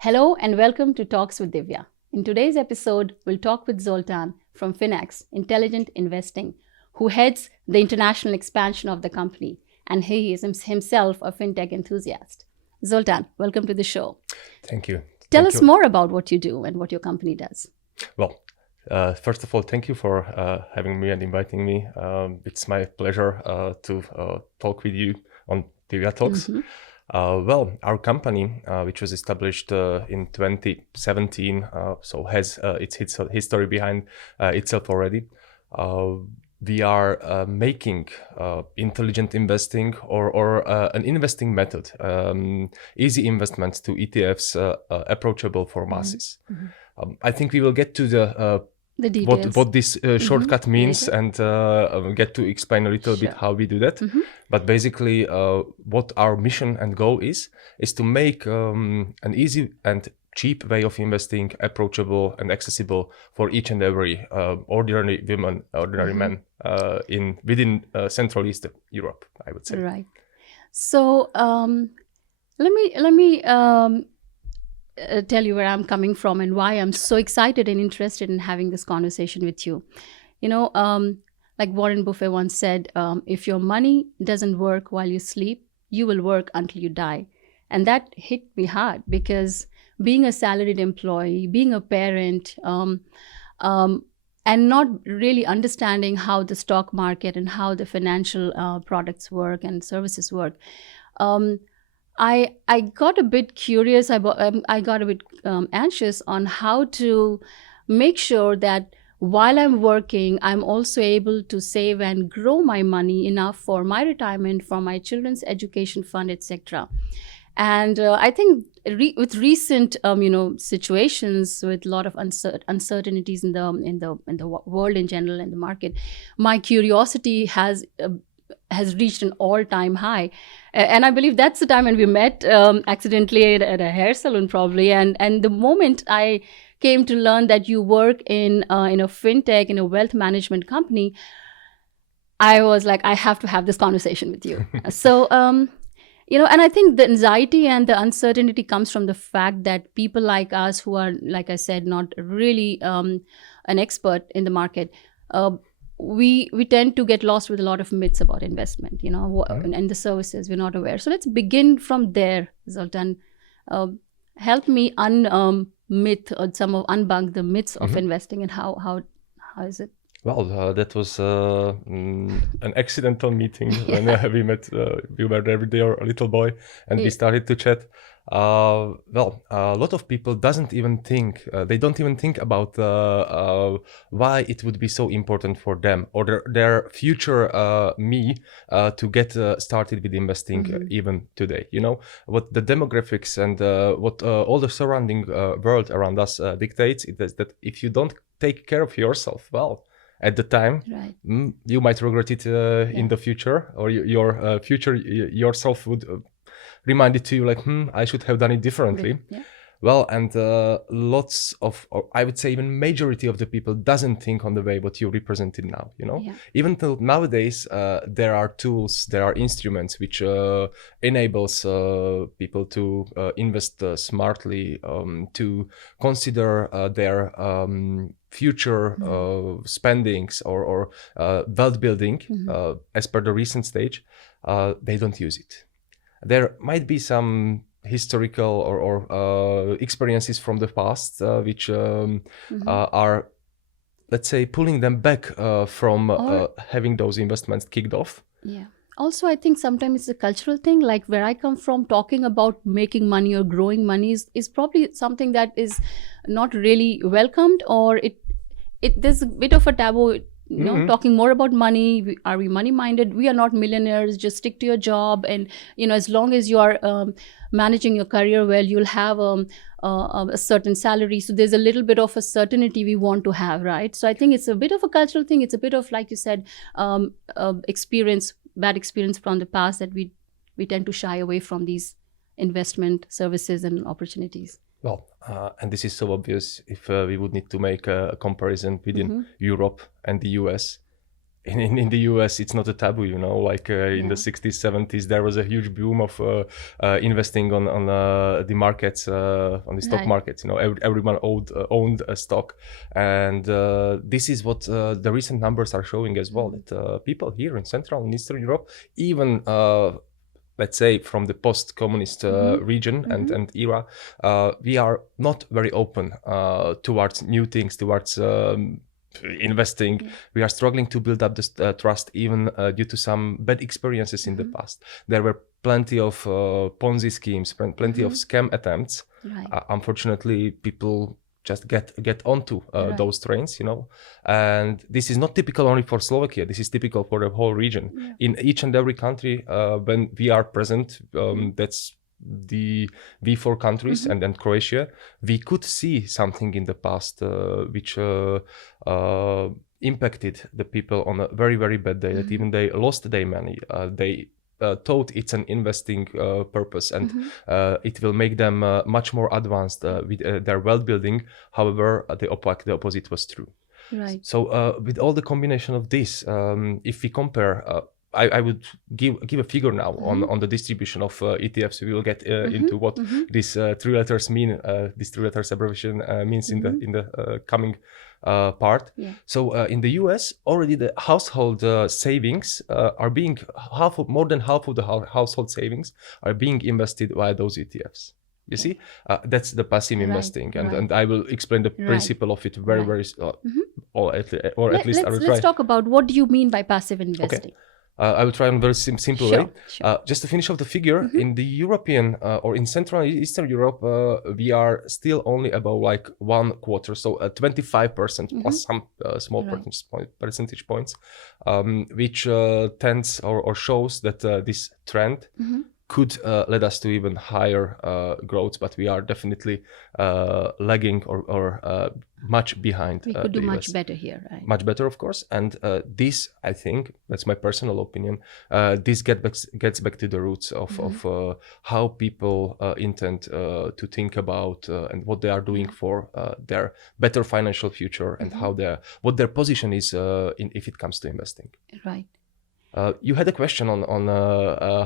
Hello and welcome to Talks with Divya. In today's episode, we'll talk with Zoltan from Finax, Intelligent Investing, who heads the international expansion of the company, and he is himself a fintech enthusiast. Zoltan, welcome to the show. Thank you. Tell us more about what you do and what your company does. Well, first of all, thank you for having me and inviting me. It's my pleasure to talk with you on Divya Talks. Well, our company, which was established in 2017, so has its history behind itself already. We are making intelligent investing or an investing method, easy investments to ETFs approachable for masses. I think we will get to the details. What this shortcut means and get to explain a little bit how we do that. But basically, what our mission and goal is to make an easy and cheap way of investing approachable and accessible for each and every ordinary woman, ordinary man within Central East Europe, I would say. Right. So let me tell you where I'm coming from and why I'm so excited and interested in having this conversation with you. You know, like Warren Buffett once said, if your money doesn't work while you sleep, you will work until you die. And that hit me hard because being a salaried employee, being a parent, and not really understanding how the stock market and how the financial products work and services work, I got a bit curious. I got a bit anxious on how to make sure that while I'm working, I'm also able to save and grow my money enough for my retirement, for my children's education fund, etc. And I think with recent, situations with a lot of uncertainties in the world in general and the market, my curiosity has reached an all-time high. And I believe that's the time when we met accidentally at a hair salon probably. And the moment I came to learn that you work in a fintech, in a wealth management company, I was like, I have to have this conversation with you. So, and I think the anxiety and the uncertainty comes from the fact that people like us who are, like I said, not really an expert in the market, we tend to get lost with a lot of myths about investment, and the services we're not aware. So let's begin from there, Zoltan. Help me unbunk the myths of investing and how is it? Well, that was an accidental meeting when we met. We were there with your little boy, and we started to chat. A lot of people don't even think about why it would be so important for them or their future me to get started with investing even today. You know what the demographics and what all the surrounding world around us dictates is that if you don't take care of yourself well at the time, you might regret it in the future, or your future yourself would remind it to you like, I should have done it differently. Well, and lots of, or I would say even majority of the people doesn't think on the way what you represented now, Even till nowadays, there are tools, there are instruments which enables people to invest smartly, to consider their future spendings or wealth building as per the recent stage. They don't use it. There might be some historical or experiences from the past which are, let's say, pulling them back from having those investments kicked off. Yeah. Also, I think sometimes it's a cultural thing. Like where I come from, talking about making money or growing money is probably something that is not really welcomed, or there's a bit of a taboo. Talking more about money. Are we money minded? We are not millionaires. Just stick to your job, and as long as you are managing your career well, you'll have a certain salary. So there's a little bit of a certainty we want to have, right? So I think it's a bit of a cultural thing. It's a bit of, like you said, bad experience from the past that we tend to shy away from these investment services and opportunities. Well, and this is so obvious if we would need to make a comparison within Europe and the US. in the US, it's not a taboo, you know, like in the 60s, 70s, there was a huge boom of investing on the markets, on the stock markets. You know, everyone owned a stock. And this is what the recent numbers are showing as well, that people here in Central and Eastern Europe, even let's say from the post-communist region and era, we are not very open towards new things, towards investing. We are struggling to build up this trust, even due to some bad experiences in the past. There were plenty of Ponzi schemes, plenty of scam attempts. Unfortunately, people just get onto those trains, you know. And this is not typical only for Slovakia. This is typical for the whole region. In each and every country, when we are present, that's the V4 countries and then Croatia, we could see something in the past which impacted the people on a very, very bad day, that even they lost their money. They thought it's an investing purpose and it will make them much more advanced with their wealth building. However, the opposite was true. Right. So with all the combination of this, if we compare, I would give a figure now on the distribution of ETFs. We will get into what these three letters mean. This three letters abbreviation means in the coming part. So in the US, already the household savings are being more than half of the household savings are being invested via those ETFs. You see, that's the passive investing, and I will explain the principle of it very, or at least I will try. Let's talk about what do you mean by passive investing. Okay. I will try in a very simple way. Just to finish off the figure, in the European or in Central and Eastern Europe, we are still only about like 1/4, so 25% plus some small percentage points, which tends or shows that this trend could lead us to even higher growth, but we are definitely lagging or much behind. We could do much better here, right? Much better, of course. And this, I think, that's my personal opinion, this gets back to the roots of how people intend to think about and what they are doing for their better financial future and what their position is if it comes to investing. Right. You had a question on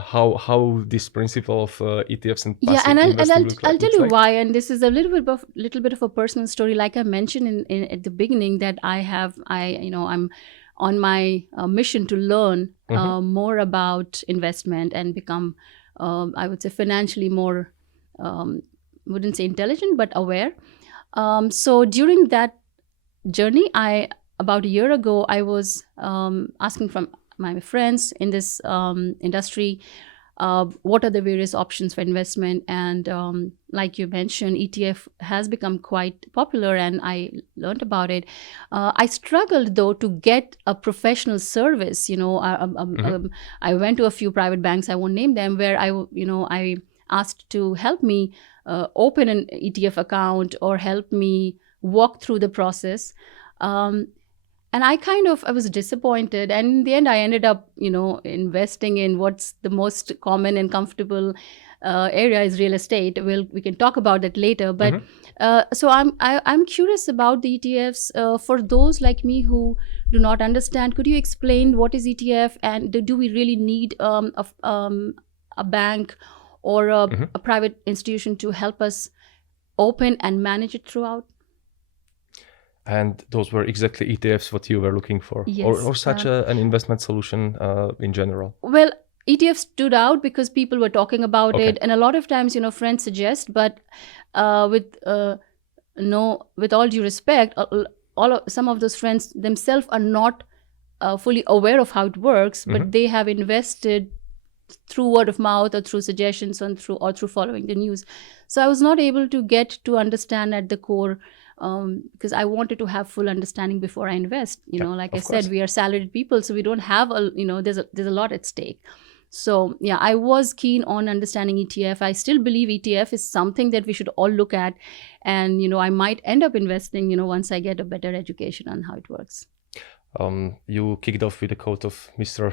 how this principle of ETFs and passive I'll tell you why. And this is a little bit of a personal story. Like I mentioned at the beginning, that I'm on my mission to learn more about investment and become, I would say, financially more, wouldn't say intelligent, but aware. So during that journey, about a year ago, I was asking from my friends in this industry, what are the various options for investment? And like you mentioned, ETF has become quite popular, and I learned about it. I struggled though to get a professional service. I went to a few private banks, I won't name them, where I asked to help me open an ETF account or help me walk through the process. And I was disappointed. And in the end, I ended up, investing in what's the most common and comfortable area is real estate. We can talk about that later. But so I'm curious about the ETFs. For those like me who do not understand, could you explain what is ETF, and do we really need a bank or a private institution to help us open and manage it throughout? And those were exactly ETFs what you were looking for, or such an investment solution in general? Well, ETF stood out because people were talking about it, and a lot of times, friends suggest, but with all due respect, some of those friends themselves are not fully aware of how it works, but they have invested through word of mouth or through suggestions or through following the news. So I was not able to get to understand at the core. Because I wanted to have full understanding before I invest. Like I said, we are salaried people, so we don't have there's a lot at stake. So I was keen on understanding ETF. I still believe ETF is something that we should all look at, and I might end up investing once I get a better education on how it works. You kicked off with a quote of Mr.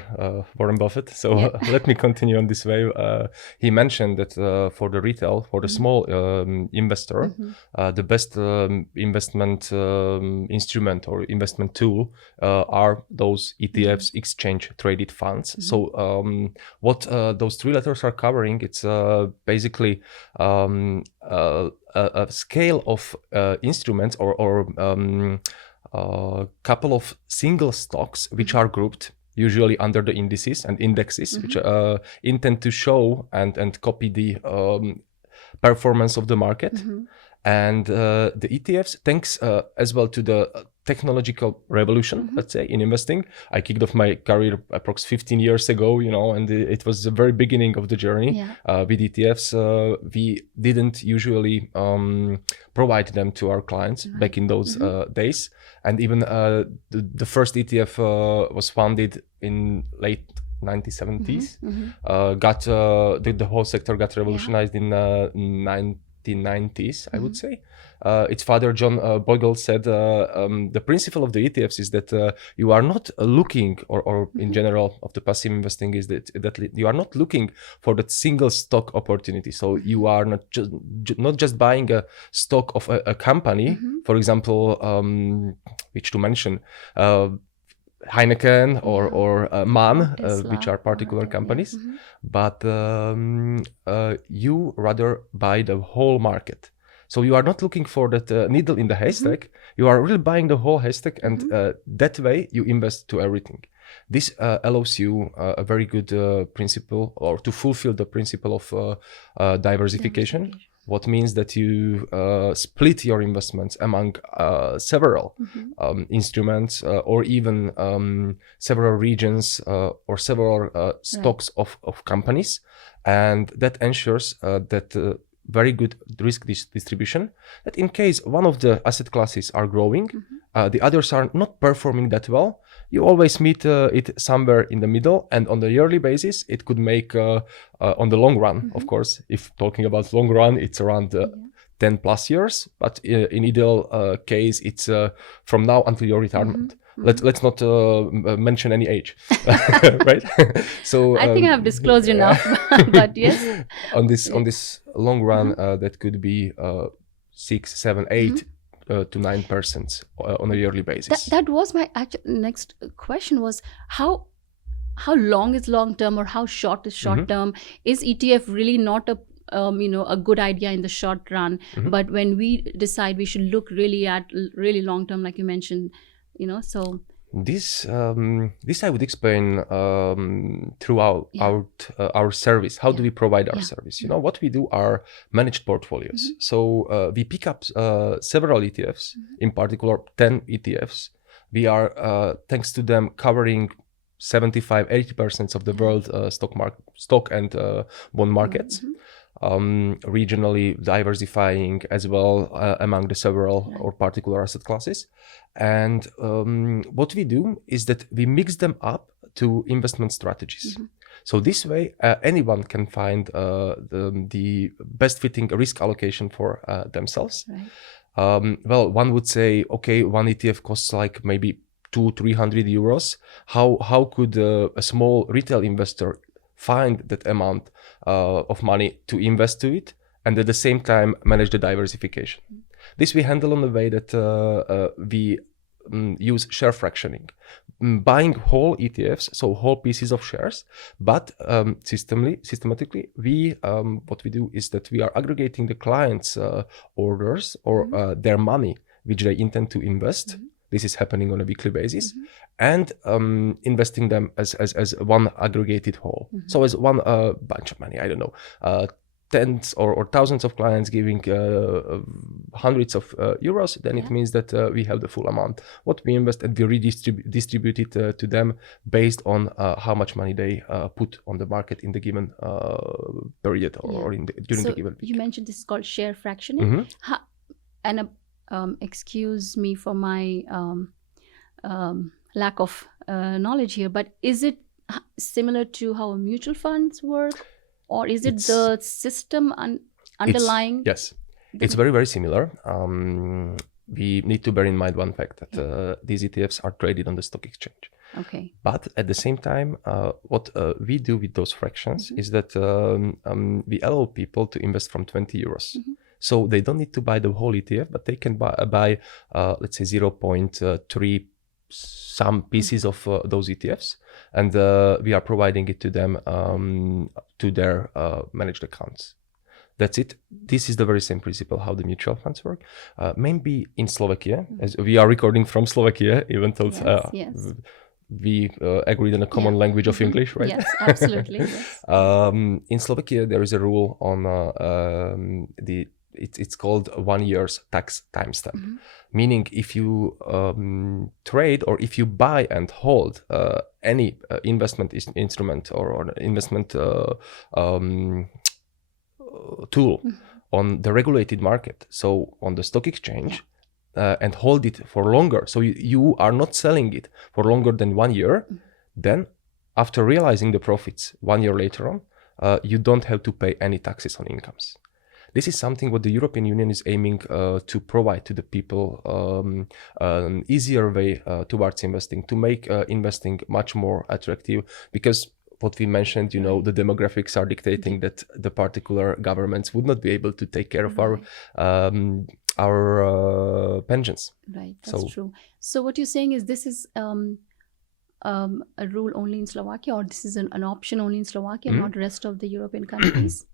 Warren Buffett. So let me continue on this way. He mentioned that for the retail, for the small investor, the best investment instrument or investment tool are those ETFs, exchange traded funds. So what those three letters are covering, it's basically a scale of instruments or couple of single stocks which are grouped usually under the indices and indexes, which intend to show and copy the performance of the market. And the ETFs, thanks as well to the technological revolution, let's say, in investing. I kicked off my career approx 15 years ago, and it was the very beginning of the journey. With ETFs. We didn't usually provide them to our clients back in those days. And even the first ETF was founded in late 1970s. The whole sector got revolutionized in 1990s, I would say. Its father, John Bogle, said the principle of the ETFs is that you are not looking, or in general of the passive investing, is that you are not looking for that single stock opportunity. So you are not just buying a stock of a company, for example, which to mention, Heineken or MAN, which are particular companies, but you rather buy the whole market. So you are not looking for that needle in the haystack. You are really buying the whole haystack, and that way you invest to everything. This allows you a very good principle, or to fulfill the principle of diversification. What means that you split your investments among several instruments, or even several regions, or several stocks of companies. And that ensures that very good risk distribution, that in case one of the asset classes are growing, the others are not performing that well, you always meet it somewhere in the middle. And on the yearly basis, it could make, on the long run, of course, if talking about long run, it's around 10 plus years. But in ideal case, it's from now until your retirement. Let's not mention any age, right? So I think I've disclosed enough, but yes. On this long run, that could be 6, 7, 8 to 9% on a yearly basis. That was my next question: was how long is long term, or how short is short term? Is ETF really not a a good idea in the short run? But when we decide we should look really at really long term, like you mentioned. So this I would explain throughout our service. How do we provide our service? What we do are managed portfolios. So we pick up several ETFs, in particular 10 ETFs. We are thanks to them covering 75-80% of the world stock and bond markets. Regionally diversifying as well among the several or particular asset classes. And what we do is that we mix them up to investment strategies. So this way, anyone can find the best fitting risk allocation for themselves. Well, one would say, okay, one ETF costs like maybe 200-300 euros. How could a small retail investor find that amount of money to invest to it, and at the same time manage the diversification? This we handle in the way that we use share fractioning, buying whole ETFs, so whole pieces of shares, but systematically we what we do is that we are aggregating the clients' orders or their money which they intend to invest. This is happening on a weekly basis, and investing them as one aggregated whole. So as one bunch of money, I don't know, tens or thousands of clients giving hundreds of euros, then it means that we have the full amount what we invest, and we redistribute it to them based on how much money they put on the market in the given period or during the given week. You mentioned this is called share fractioning. Excuse me for my lack of knowledge here, but is it similar to how mutual funds work, or is it the system underlying? Yes, it's very, very similar. we need to bear in mind one fact that these ETFs are traded on the stock exchange. Okay. But at the same time, what we do with those fractions is that we allow people to invest from 20 euros. So they don't need to buy the whole ETF, but they can buy let's say 0.3 some pieces of those ETFs, and we are providing it to them to their managed accounts. That's it. This is the very same principle how the mutual funds work. Maybe in Slovakia, as we are recording from Slovakia, even though we agreed on a common language of English, right? Yes, absolutely. Yes. In Slovakia, there is a rule on it's called 1 year's tax timestamp. Meaning if you trade or if you buy and hold any investment instrument or investment tool on the regulated market, so on the stock exchange, and hold it for longer, so you are not selling it for longer than 1 year, then after realizing the profits 1 year later on, you don't have to pay any taxes on incomes. This is something what the European Union is aiming to provide to the people, an easier way towards investing, to make investing much more attractive, because what we mentioned, the demographics are dictating that the particular governments would not be able to take care of our pensions. Right, that's true. So what you're saying is this is a rule only in Slovakia, or this is an option only in Slovakia, not rest of the European countries?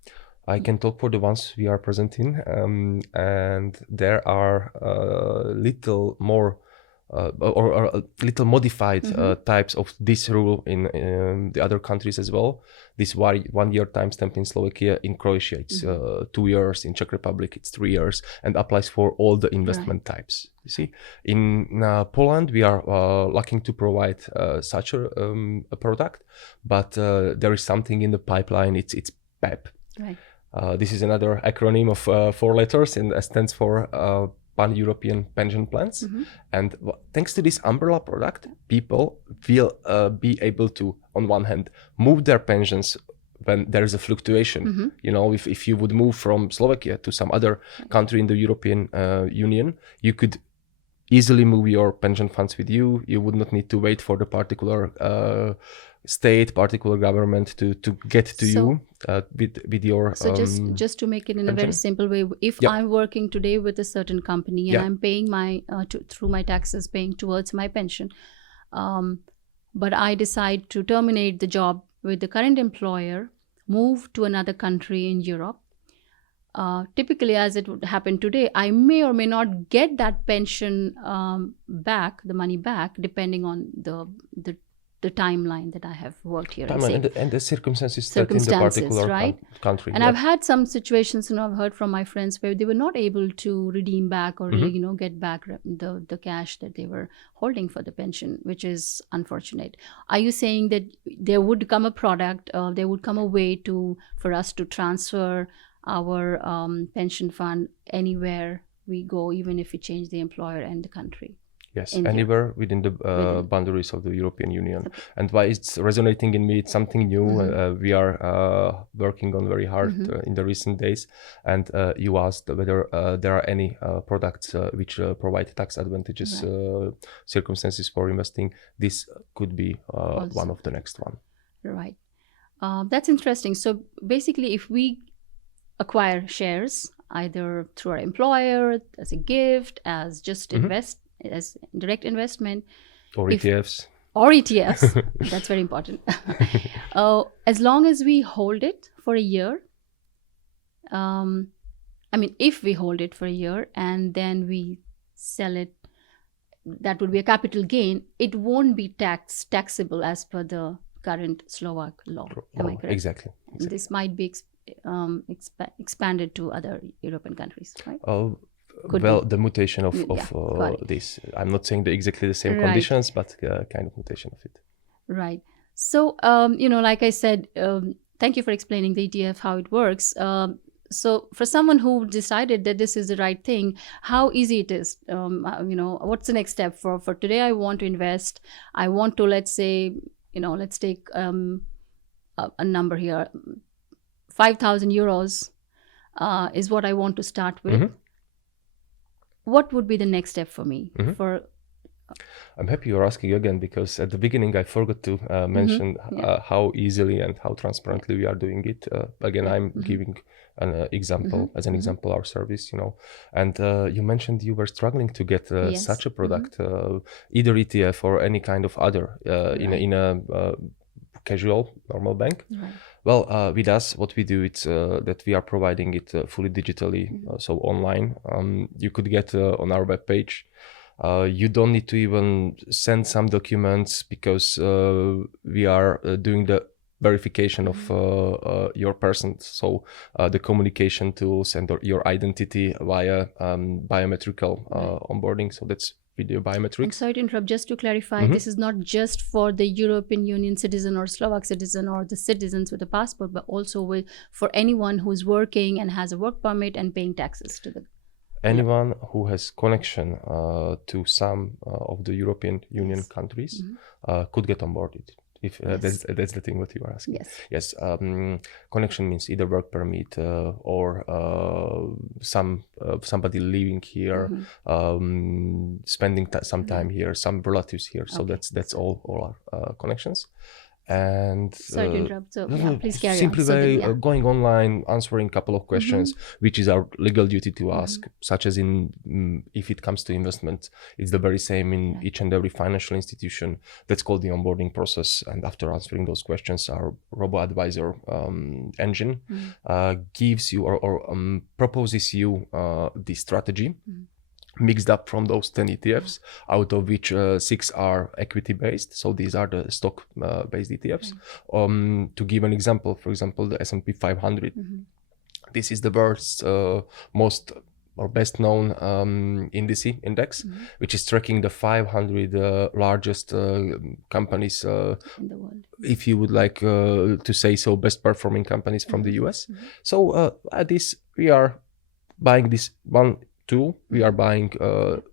I can talk for the ones we are present in, and there are little more or a little modified types of this rule in the other countries as well. This 1 year timestamp in Slovakia, in Croatia it's 2 years, in Czech Republic it's 3 years, and applies for all the investment types. You see, in Poland we are looking to provide such a product, but there is something in the pipeline. It's PEP. Right. This is another acronym of 4 letters and stands for Pan-European Pension Plans. And thanks to this umbrella product, people will be able to, on one hand, move their pensions when there is a fluctuation. If you would move from Slovakia to some other country in the European Union, you could easily move your pension funds with you. You would not need to wait for the particular particular government to get to you with your just to make it in a very simple way, if I'm working today with a certain company and I'm paying my through my taxes, paying towards my pension, but I decide to terminate the job with the current employer, move to another country in Europe, typically, as it would happen today, I may or may not get that pension back, the money back, depending on the timeline that I have worked here. And the circumstances that in the particular country. And I've had some situations, I've heard from my friends where they were not able to redeem back or get back the cash that they were holding for the pension, which is unfortunate. Are you saying that there would come a product, there would come a way for us to transfer our pension fund anywhere we go, even if we change the employer and the country? Yes, anywhere within the boundaries of the European Union. And why it's resonating in me, it's something new. We are working on very hard in the recent days. And you asked whether there are any products which provide tax advantages, circumstances for investing. This could be one of the next one. Right. That's interesting. So basically, if we acquire shares, either through our employer, as a gift, as just as direct investment, or ETFs, that's very important. As long as we hold it for a year, if we hold it for a year and then we sell it, that would be a capital gain. It won't be taxable as per the current Slovak law. Am I correct? Exactly. This might be expanded to other European countries, right? The mutation of this. I'm not saying exactly the same conditions, but kind of mutation of it. Right. So, like I said, thank you for explaining the ETF, how it works. So for someone who decided that this is the right thing, how easy it is, what's the next step for today? I want to invest. I want to, let's say, let's take a number here. 5,000 euros is what I want to start with. what would be the next step for me? For I'm happy you're asking again, because at the beginning I forgot to mention how easily and how transparently we are doing it. Again, I'm giving an example, as an example, our service, and you mentioned you were struggling to get such a product, either ETF or any kind of other in a casual normal bank. Well, with us, what we do is that we are providing it fully digitally, so online. You could get on our webpage. You don't need to even send some documents, because we are doing the verification of your person. So the communication tools and your identity via biometrical onboarding. So that's video biometrics. I'm sorry to interrupt. Just to clarify, this is not just for the European Union citizen or Slovak citizen or the citizens with a passport, but also for anyone who's working and has a work permit and paying taxes to the... Anyone who has connection to some of the European Union countries could get onboarded. If that's the thing what you are asking. Yes. Connection means either work permit or somebody living here, spending some time here, some relatives here. So that's all our connections. And sorry to interrupt. So please carry simply on. by going online, answering a couple of questions, which is our legal duty to ask, such as in if it comes to investment, it's the very same in each and every financial institution. That's called the onboarding process. And after answering those questions, our robo-advisor engine gives you or proposes you the strategy mixed up from those 10 ETFs, out of which 6 are equity based. So these are the stock based ETFs. To give an example, for example, the S&P 500. This is the world's most or best known index, which is tracking the 500 largest companies in the world. If you would like to say so, best performing companies from the US. So at this, we are buying this one tool. We are buying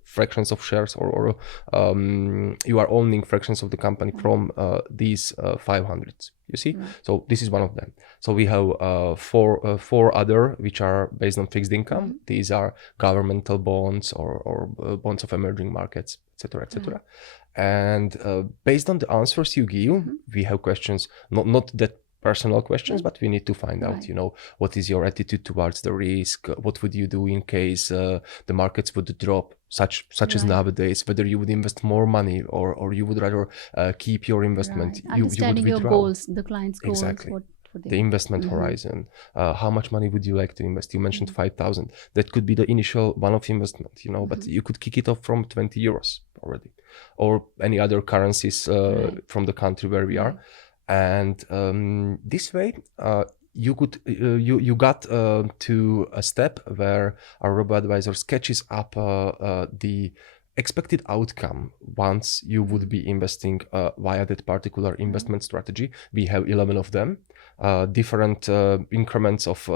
fractions of shares, or you are owning fractions of the company from these 500s. You see, so this is one of them. So we have four other which are based on fixed income. These are governmental bonds or bonds of emerging markets, etc., etc. And based on the answers you give, we have questions, not that personal questions, but we need to find out, what is your attitude towards the risk? What would you do in case the markets would drop, such as nowadays? Whether you would invest more money or you would rather keep your investment. Understanding you would your goals, the client's goals. Exactly. The investment horizon. How much money would you like to invest? You mentioned 5,000. That could be the initial one-off investment, but you could kick it off from 20 euros already, or any other currencies from the country where we are. And this way, you got to a step where our robo-advisor sketches up the expected outcome once you would be investing via that particular investment strategy. We have 11 of them, different increments of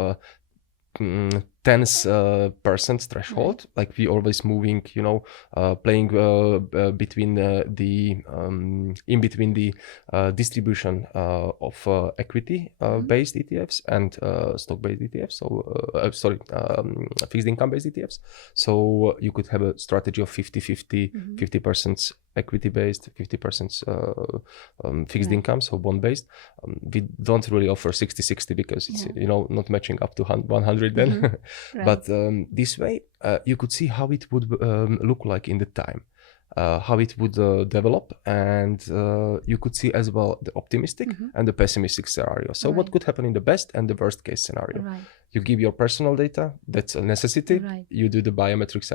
10% threshold, like we always moving, playing between in between the distribution of equity based ETFs and stock based ETFs. So fixed income based ETFs. So you could have a strategy of 50-50, 50% equity based, 50% fixed income, so bond based. We don't really offer 60-60 because it's not matching up to 100 then. But this way you could see how it would look like in the time, how it would develop, and you could see as well the optimistic and the pessimistic scenario. So what could happen in the best and the worst case scenario. You give your personal data, that's a necessity. You do the biometric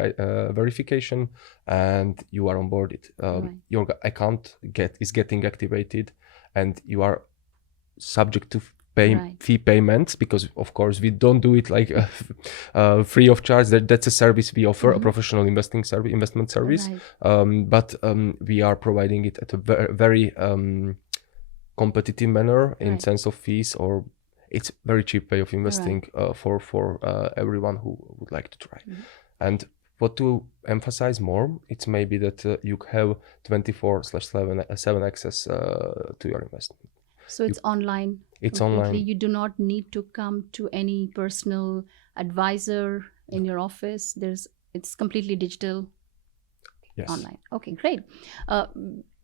verification and you are onboarded. Your account is getting activated and you are subject to fee payments, because of course we don't do it like free of charge. That's a service we offer, a professional investment service. But we are providing it at a very competitive manner in sense of fees, or it's very cheap way of investing for everyone who would like to try. And what to emphasize more, it's maybe that you have 24/7 access to your investment. So it's online. It's completely. online. You do not need to come to any personal advisor in your office. There's it's completely digital, Yes. online. Okay, great.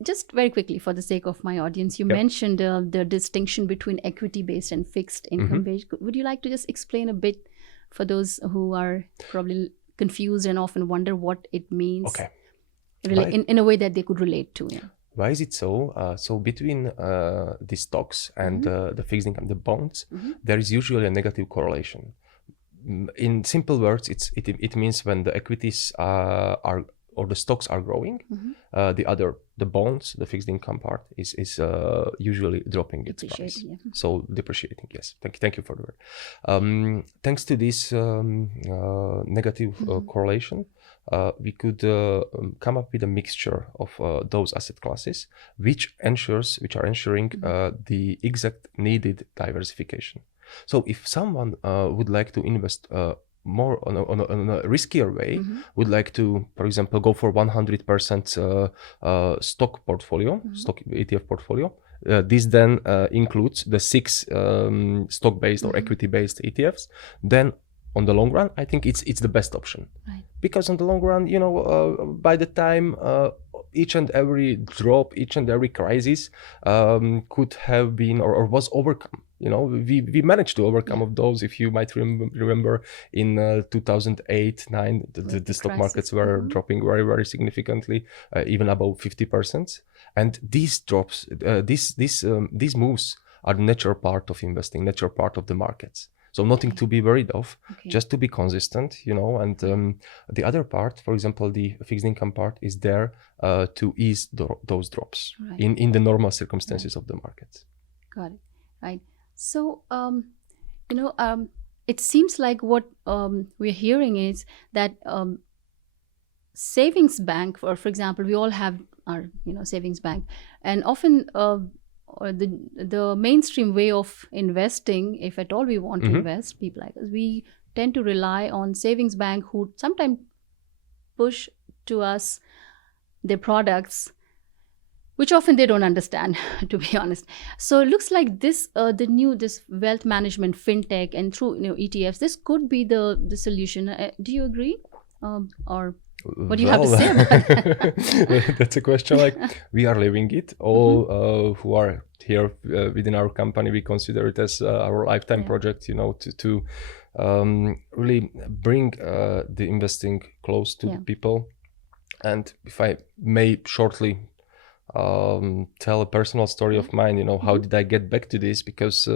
Just very quickly, for the sake of my audience, you Yep. mentioned the distinction between equity-based and fixed income-based. Would you like to just explain a bit for those who are probably confused and often wonder what it means? Okay. In a way that they could relate to. Yeah. Why is it so? So between the stocks and the fixed income, the bonds, there is usually a negative correlation. In simple words, it means when the equities are or the stocks are growing, the bonds, the fixed income part is usually dropping its price. Yeah. So depreciating. Yes. Thank you for the word. Thanks to this negative correlation, we could come up with a mixture of those asset classes, which are ensuring the exact needed diversification. So if someone would like to invest more on a riskier way, would like to, for example, go for 100% stock portfolio, stock ETF portfolio. This then includes the 6 stock-based or equity-based ETFs. Then on the long run, I think it's the best option. Right. Because on the long run, by the time each and every drop, each and every crisis could have been or was overcome. We managed to overcome of those. If you might remember, in 2008-9, the stock markets were dropping very, very significantly, even above 50%. And these drops, these moves are the natural part of investing, natural part of the markets. So nothing to be worried of, just to be consistent, and the other part, for example, the fixed income part is there to ease those drops in the normal circumstances of the markets. Got it. Right. So, it seems like what we're hearing is that savings bank, for example, we all have our, savings bank, and often or the mainstream way of investing, if at all we want to invest, people like us, we tend to rely on savings bank who sometimes push to us their products, which often they don't understand, to be honest. So it looks like this this wealth management fintech and through ETFs, this could be the solution. Do you agree? Or what do you have to say about that? That's a question. Like, we are living it. All who are here within our company, we consider it as our lifetime project. To really bring the investing close to the people. And if I may shortly tell a personal story of mine, how did I get back to this? Because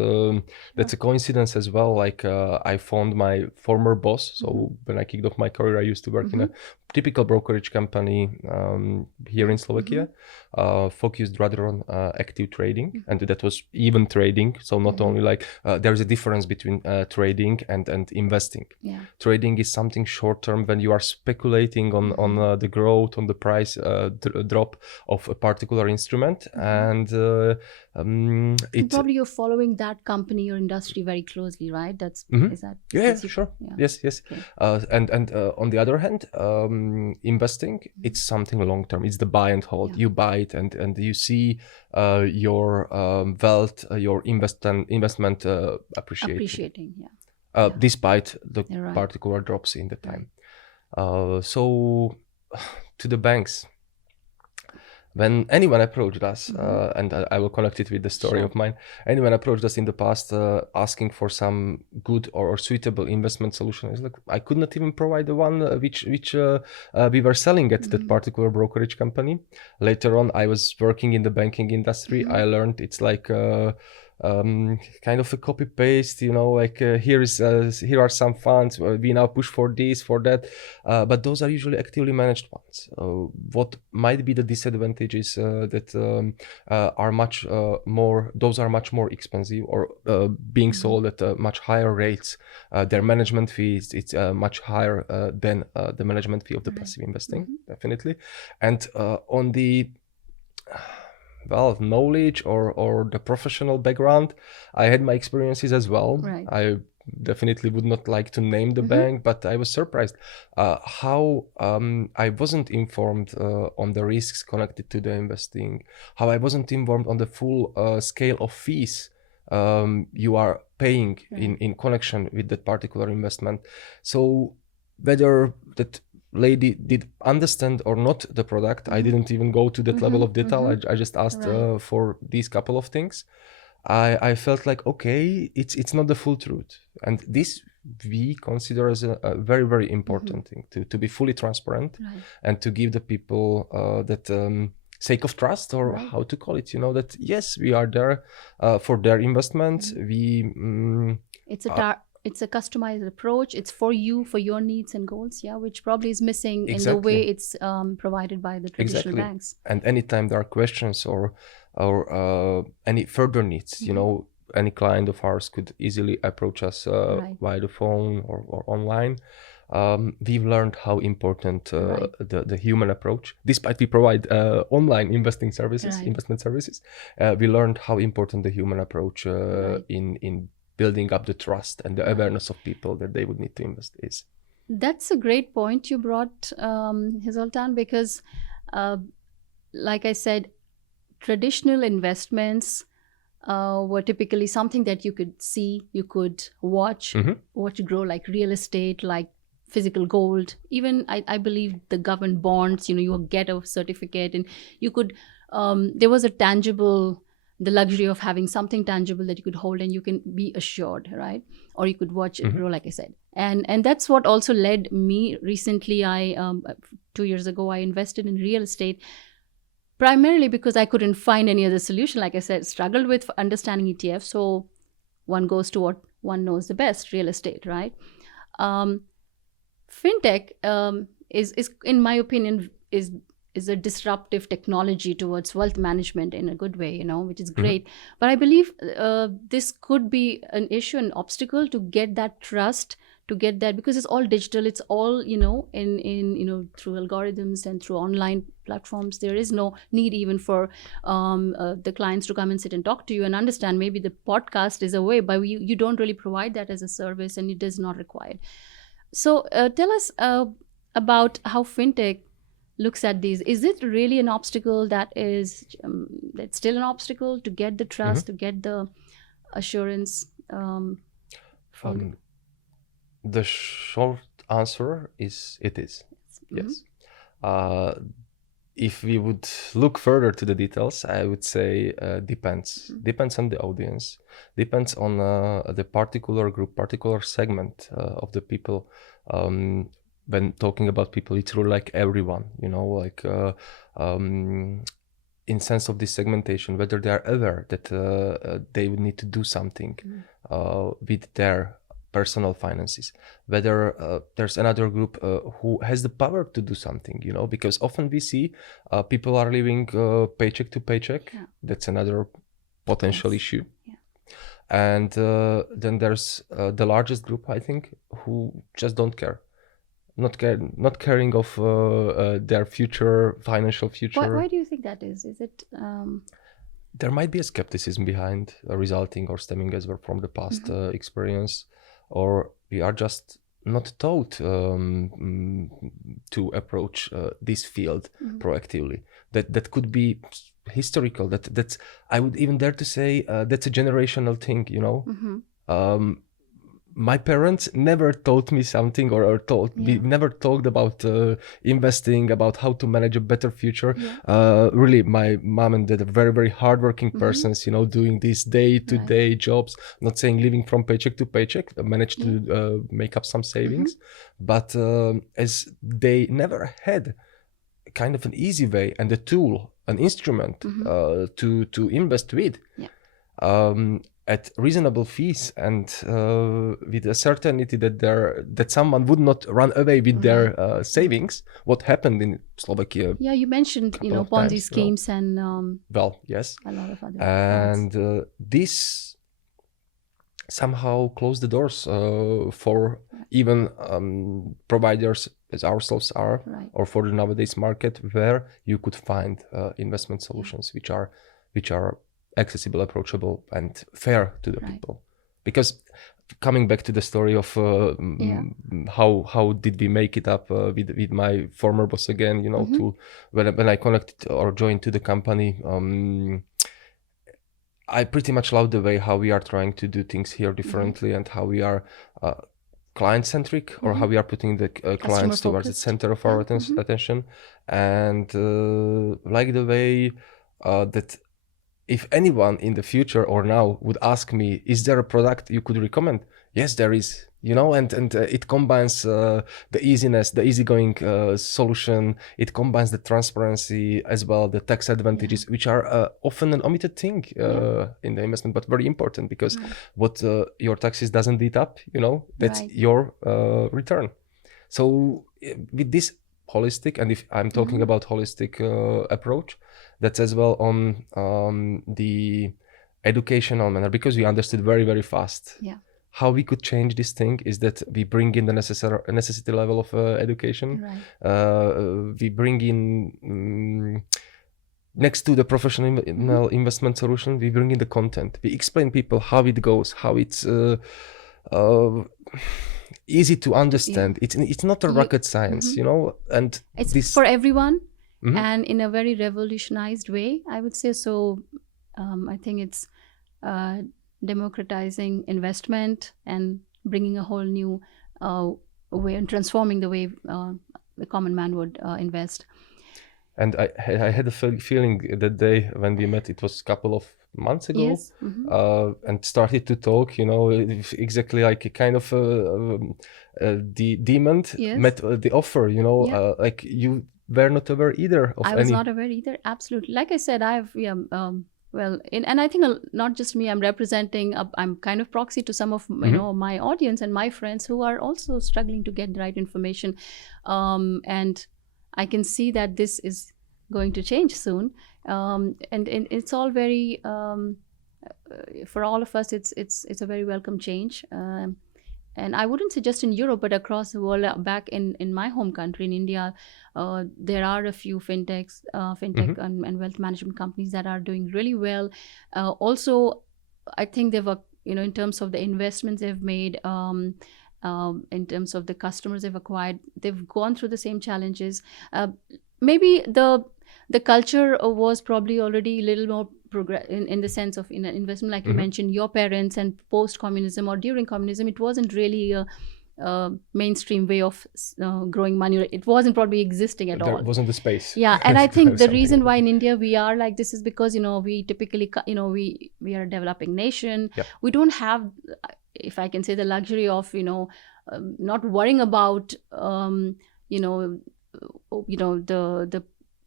that's a coincidence as well. Like, I found my former boss. So when I kicked off my career, I used to work in a typical brokerage company here in Slovakia, focused rather on active trading, and that was even trading. So not only like there's a difference between trading and investing. Trading is something short term when you are speculating on the growth, on the price drop of a particular instrument, and probably you're following that company or industry very closely, right? Is that? Sure. Yes. Okay. And on the other hand, investing, it's something long term. It's the buy and hold. You buy it and you see your wealth, your investment appreciating. Despite the particular drops in the time. So to the banks, when anyone approached us, and I will connect it with the story of mine, anyone approached us in the past asking for some good or suitable investment solution, it's like I could not even provide the one which we were selling at that particular brokerage company. Later on, I was working in the banking industry. I learned it's like kind of a copy paste, like here are some funds, we now push for this, for that, but those are usually actively managed ones. What might be the disadvantage is that are much more expensive or being sold at much higher rates. Their management fees, it's much higher than the management fee of the passive investing, definitely. And on the knowledge or the professional background, I had my experiences as well. I definitely would not like to name the bank, but I was surprised how I wasn't informed on the risks connected to the investing, how I wasn't informed on the full scale of fees you are paying in connection with that particular investment. So whether that lady did understand or not the product. I didn't even go to that level of detail. I just asked for these couple of things. I felt like, okay, it's not the full truth. And this we consider as a very, very important thing, to be fully transparent and to give the people that sake of trust, or how to call it, that yes, we are there for their investments. It's a customized approach. It's for you, for your needs and goals, which probably is missing in the way it's provided by the traditional banks. And anytime there are questions or any further needs, any client of ours could easily approach us via the phone or online. We've learned how important the human approach, despite we provide online investment services, we learned how important the human approach in building up the trust and the awareness of people that they would need to invest is. That's a great point you brought, Zoltán, because like I said, traditional investments were typically something that you could see, you could watch grow, like real estate, like physical gold, even I believe the government bonds, you get a certificate, and you could, there was the luxury of having something tangible that you could hold and you can be assured, right? Or you could watch it grow, like I said. And that's what also led me recently. 2 years ago, I invested in real estate, primarily because I couldn't find any other solution. Like I said, struggled with understanding ETFs. So one goes to what one knows the best, real estate, right? Fintech is in my opinion, is a disruptive technology towards wealth management in a good way, which is great. But I believe this could be an issue, an obstacle to get that trust, to get that, because it's all digital, it's all, in through algorithms and through online platforms. There is no need even for the clients to come and sit and talk to you and understand. Maybe the podcast is a way, but you don't really provide that as a service, and it is not required. So tell us about how Fintech looks at these. Is it really an obstacle that's still an obstacle to get the trust, to get the assurance from the short answer is it is. Yes. If we would look further to the details, I would say depends. Depends on the audience, depends on the particular group, particular segment of the people. When talking about people, it's really like everyone, in sense of this segmentation, whether they are aware that they would need to do something with their personal finances, whether there's another group who has the power to do something, because often we see people are living paycheck to paycheck. That's another potential issue. And then there's the largest group, I think, who just don't care. Not caring of their financial future. Why do you think that is? Is it? There might be a skepticism behind, resulting or stemming as well from the past experience, or we are just not taught to approach this field proactively. That could be historical. That's I would even dare to say that's a generational thing. My parents never taught me something, we never talked about investing, about how to manage a better future. Really, my mom and dad are very, very hardworking persons, doing these day-to-day jobs, not saying living from paycheck to paycheck, managed to make up some savings. But as they never had kind of an easy way and a tool, an instrument to invest with, at reasonable fees, and with a certainty that someone would not run away with their savings. What happened in Slovakia? Yeah, you mentioned Ponzi schemes and well, yes, a lot of other. And this somehow closed the doors for even providers as ourselves are, or for the nowadays market, where you could find investment solutions which are accessible, approachable, and fair to the people. Because coming back to the story of how did we make it up with my former boss again, to when I connected or joined to the company, I pretty much love the way how we are trying to do things here differently, and how we are client-centric, or how we are putting the clients towards the center of our attention, and like the way that if anyone in the future or now would ask me, is there a product you could recommend? Yes, there is. And it combines the easiness, the easygoing solution. It combines the transparency as well, the tax advantages, which are often an omitted thing in the investment, but very important, because what your taxes doesn't eat up, that's your return. So with this holistic, and if I'm talking about holistic approach, that's as well on the educational manner, because we understood very, very fast. How we could change this thing is that we bring in the necessity level of education. We bring in, next to the professional investment solution, we bring in the content. We explain people how it goes, how it's easy to understand. It's not a rocket science, and it's for everyone, and in a very revolutionized way, I would say. So I think it's democratizing investment and bringing a whole new way and transforming the way the common man would invest. And I had a feeling that day when we met, it was a couple of months ago, and started to talk, exactly like a kind of the demand met the offer, like you were not aware either of I was not aware either, absolutely. Like I said, I've and I think not just me, I'm representing, I'm kind of proxy to some of my audience and my friends who are also struggling to get the right information, and I can see that this is going to change soon, and it's all very for all of us, it's a very welcome change, and I wouldn't say just in Europe, but across the world. Back in my home country, in India, there are a few fintech and wealth management companies that are doing really well. Also, I think they've, in terms of the investments they've made, in terms of the customers they've acquired, they've gone through the same challenges. Maybe the culture was probably already a little more in the sense of in an investment, like you mentioned, your parents, and post-communism or during communism, it wasn't really a mainstream way of growing money. It wasn't probably existing at all. There wasn't the space. Yeah, and I think the reason why in India we are like this is because we typically we are a developing nation. We don't have, if I can say, the luxury of not worrying about the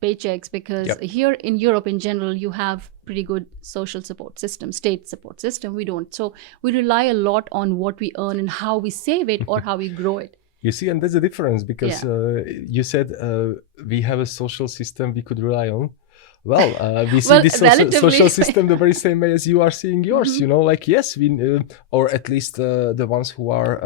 paychecks, because here in Europe in general you have pretty good social support system, state support system. We don't. So we rely a lot on what we earn and how we save it or how we grow it. You see, and there's a difference, because you said we have a social system we could rely on. Well, we see this social system the very same way as you are seeing yours, like, yes, we, or at least the ones who are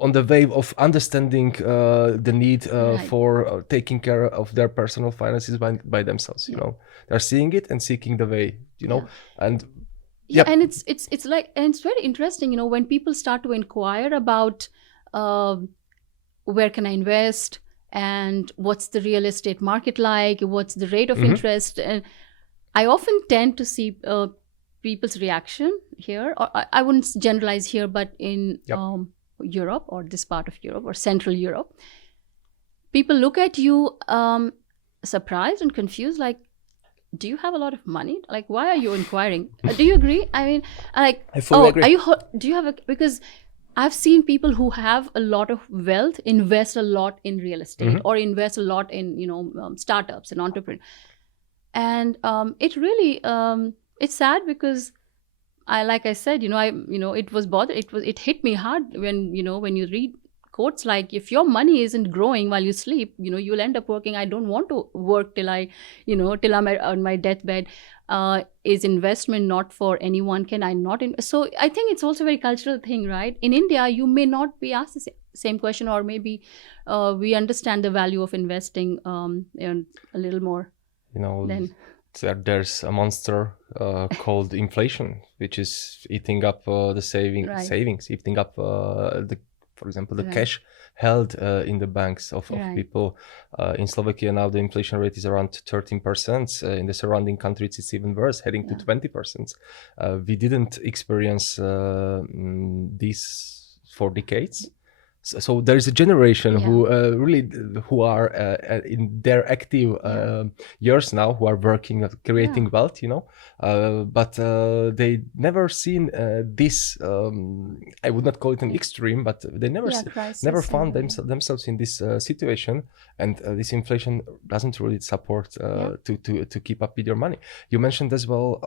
on the wave of understanding the need for taking care of their personal finances by themselves. They're seeing it and seeking the way. And and it's like, and it's very interesting. When people start to inquire about where can I invest, and what's the real estate market like, what's the rate of interest, and I often tend to see people's reaction here. Or I wouldn't generalize here, but in Europe, or this part of Europe, or Central Europe, people look at you surprised and confused, like, do you have a lot of money? Like, why are you inquiring? Do you agree? I mean, like, I fully agree. Do you have because I've seen people who have a lot of wealth invest a lot in real estate, or invest a lot in startups and entrepreneurs, and it really it's sad, because like I said, it was it hit me hard when you read quotes like, if your money isn't growing while you sleep, you'll end up working. I don't want to work till I'm on my deathbed. Is investment not for anyone? Can I not? So I think it's also a very cultural thing, right? In India, you may not be asked the same question, or maybe we understand the value of investing a little more. There's a monster called inflation, which is eating up the savings, eating up the for example, the cash held in the banks of people. In Slovakia now the inflation rate is around 13%. In the surrounding countries it's even worse, heading to 20%. We didn't experience this for decades. So there is a generation who are in their active years now, who are working at creating wealth, but they never seen this. I would not call it an extreme, but they never found themselves in this situation, and this inflation doesn't really support to keep up with your money. You mentioned as well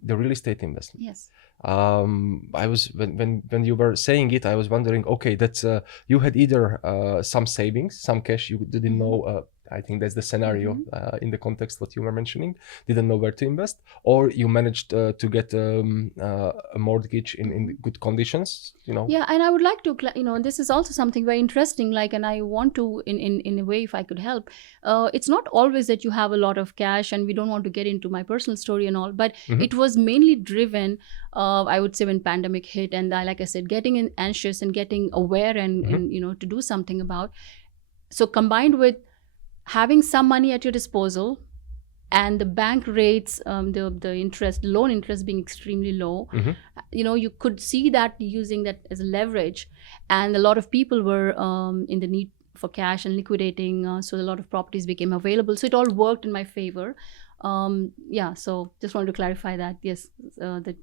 the real estate investment. Yes. I was when you were saying it, I was wondering, okay, that's you had either some savings, some cash, you didn't know, I think that's the scenario in the context what you were mentioning, didn't know where to invest, or you managed to get a mortgage in good conditions, Yeah, and I would like to, this is also something very interesting, and I want to, in a way, if I could help, it's not always that you have a lot of cash, and we don't want to get into my personal story and all, but it was mainly driven, I would say, when pandemic hit, and like I said, getting anxious and getting aware and to do something about. So combined with having some money at your disposal and the bank rates, the loan interest being extremely low, you could see that using that as a leverage, and a lot of people were in the need for cash and liquidating, so a lot of properties became available, so it all worked in my favor. So just wanted to clarify that. Yes, that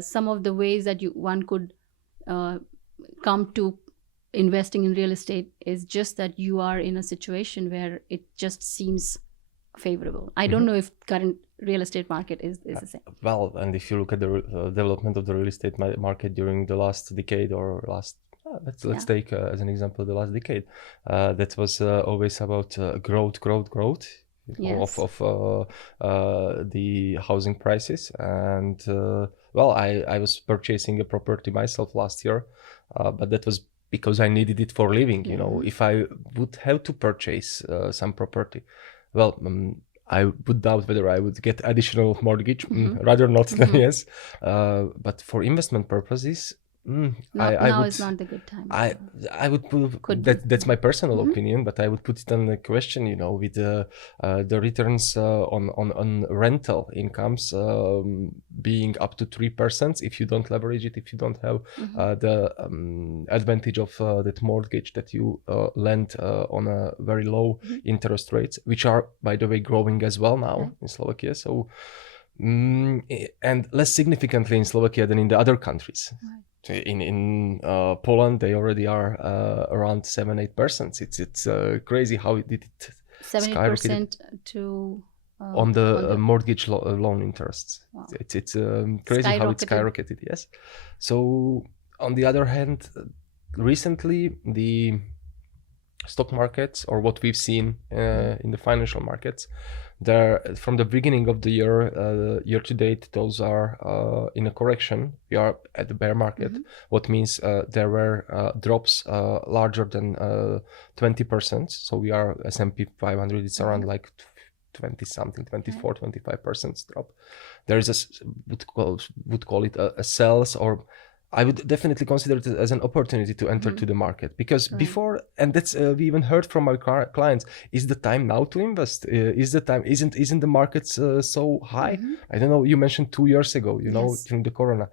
some of the ways that one could come to investing in real estate is just that you are in a situation where it just seems favorable. I don't know if current real estate market is the same. Well, and if you look at the development of the real estate market during the last decade or let's take as an example the last decade, that was always about growth of the housing prices. And I was purchasing a property myself last year, but that was because I needed it for living. If I would have to purchase some property, I would doubt whether I would get additional mortgage. Rather not than yes. But for investment purposes, now is not the good time. I would put that's my personal opinion, but I would put it on the question, with the returns on rental incomes being up to 3% if you don't leverage it, if you don't have the advantage of that mortgage that you lend on a very low interest rates, which are, by the way, growing as well now in Slovakia. So and less significantly in Slovakia than in the other countries. In Poland, they already are around 7-8%. It's crazy how it did it. 70% to on the mortgage loan interests. Wow. It's crazy how it skyrocketed. Yes. So on the other hand, recently the stock markets, or what we've seen in the financial markets, from the beginning of the year to date, those are in a correction. We are at the bear market, what means there were drops larger than 20%. So we are S&P 500, it's around like 20 something, 24, 25% drop. There is would call it a sales, or I would definitely consider it as an opportunity to enter to the market, because before, and that's we even heard from our clients, is the time now to invest? Is the time? Isn't the markets so high? I don't know. You mentioned 2 years ago, during the corona.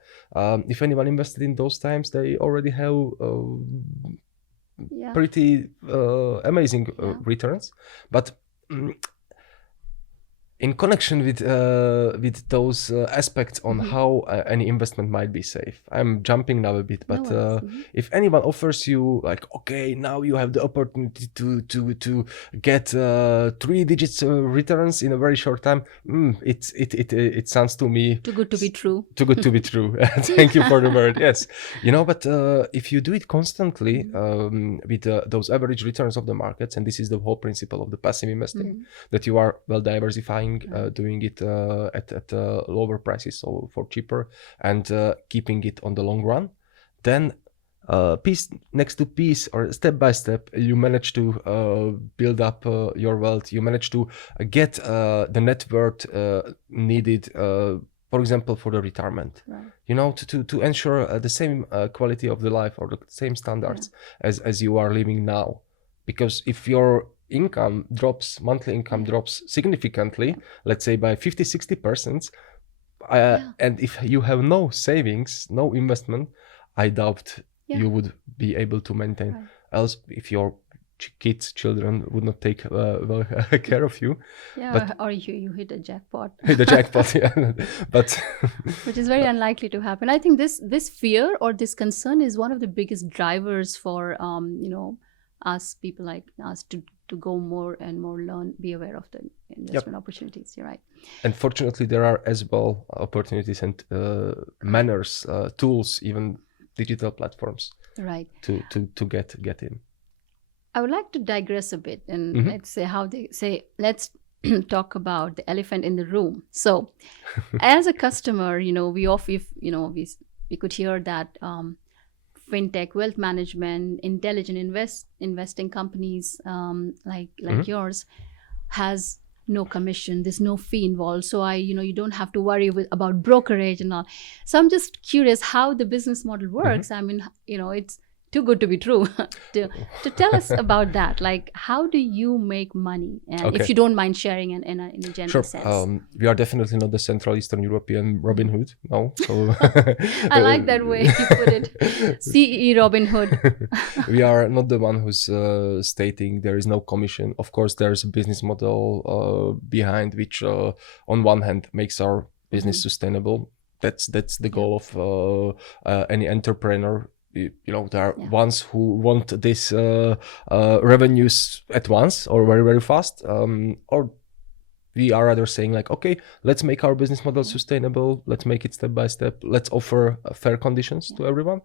If anyone invested in those times, they already have pretty amazing returns. But in connection with those aspects on how any investment might be safe, I'm jumping now a bit, but if anyone offers you like, okay, now you have the opportunity to get 3 digits returns in a very short time, it sounds to me too good to be true. Too good to be true. Thank you for the word. Yes, but if you do it constantly with those average returns of the markets, and this is the whole principle of the passive investing, that you are well diversifying, doing it at lower prices, so for cheaper, and keeping it on the long run, then piece next to piece, or step by step, you manage to build up your wealth. You manage to get the net worth needed for example, for the retirement, you know, to ensure the same quality of the life or the same standards as you are living now. Because if your income drops, monthly income drops significantly, let's say by 50-60%, and if you have no savings, no investment, I doubt you would be able to maintain. Else, if your children would not take well care of you. Or you hit a jackpot. Hit a jackpot, but which is very unlikely to happen. I think this fear or this concern is one of the biggest drivers for us, people like us, to go more and more, learn, be aware of the investment opportunities. You're right. And fortunately, there are as well opportunities and manners, tools, even digital platforms, to get in. I would like to digress a bit and let's say how they say, let's talk about the elephant in the room. So as a customer, we could hear that fintech, wealth management, intelligent investing companies like yours has no commission, there's no fee involved. So you don't have to worry about brokerage and all. So I'm just curious how the business model works. I mean, it's too good to be true. to tell us about that, like how do you make money, and if you don't mind sharing in a general sense. We are definitely not the Central Eastern European Robin Hood, no. So I like that way you put it. CE Robin Hood. We are not the one who's stating there is no commission. Of course, there's a business model behind which on one hand makes our business sustainable. That's the goal of any entrepreneur. There are ones who want this revenues at once or very, very fast, or we are rather saying like, okay, let's make our business model sustainable. Let's make it step by step. Let's offer fair conditions to everyone.